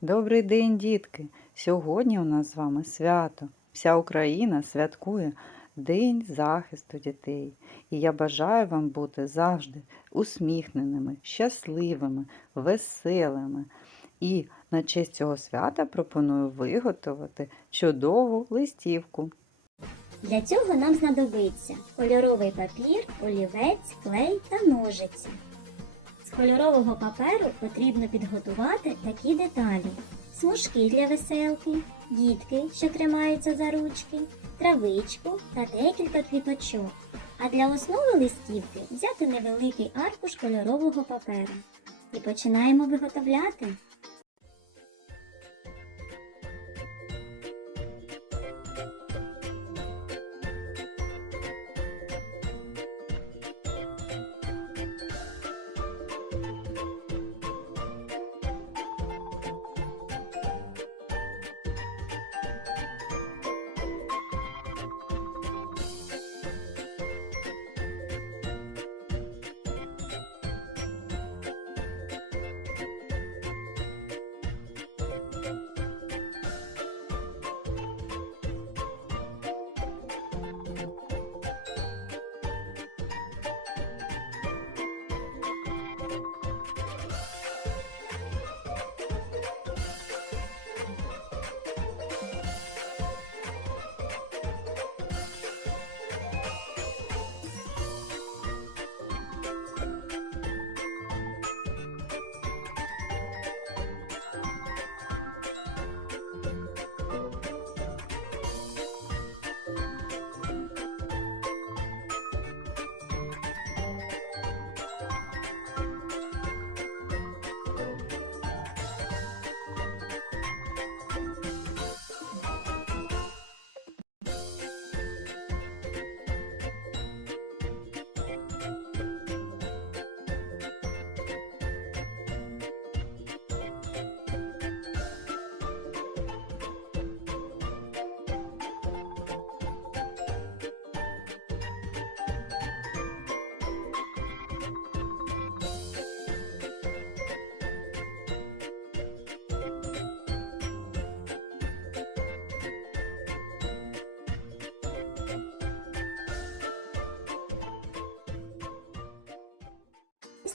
Добрий день, дітки! Сьогодні у нас з вами свято. Вся Україна святкує День захисту дітей. І я бажаю вам бути завжди усміхненими, щасливими, веселими. І на честь цього свята пропоную виготовити чудову листівку. Для цього нам знадобиться кольоровий папір, олівець, клей та ножиці. З кольорового паперу потрібно підготувати такі деталі: смужки для веселки, дітки, що тримаються за ручки, травичку та декілька квіточок. А для основи листівки взяти невеликий аркуш кольорового паперу. І починаємо виготовляти.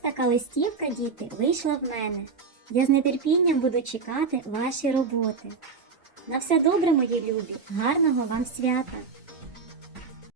Така листівка, діти, вийшла в мене. Я з нетерпінням буду чекати ваші роботи. На все добре, мої любі, гарного вам свята!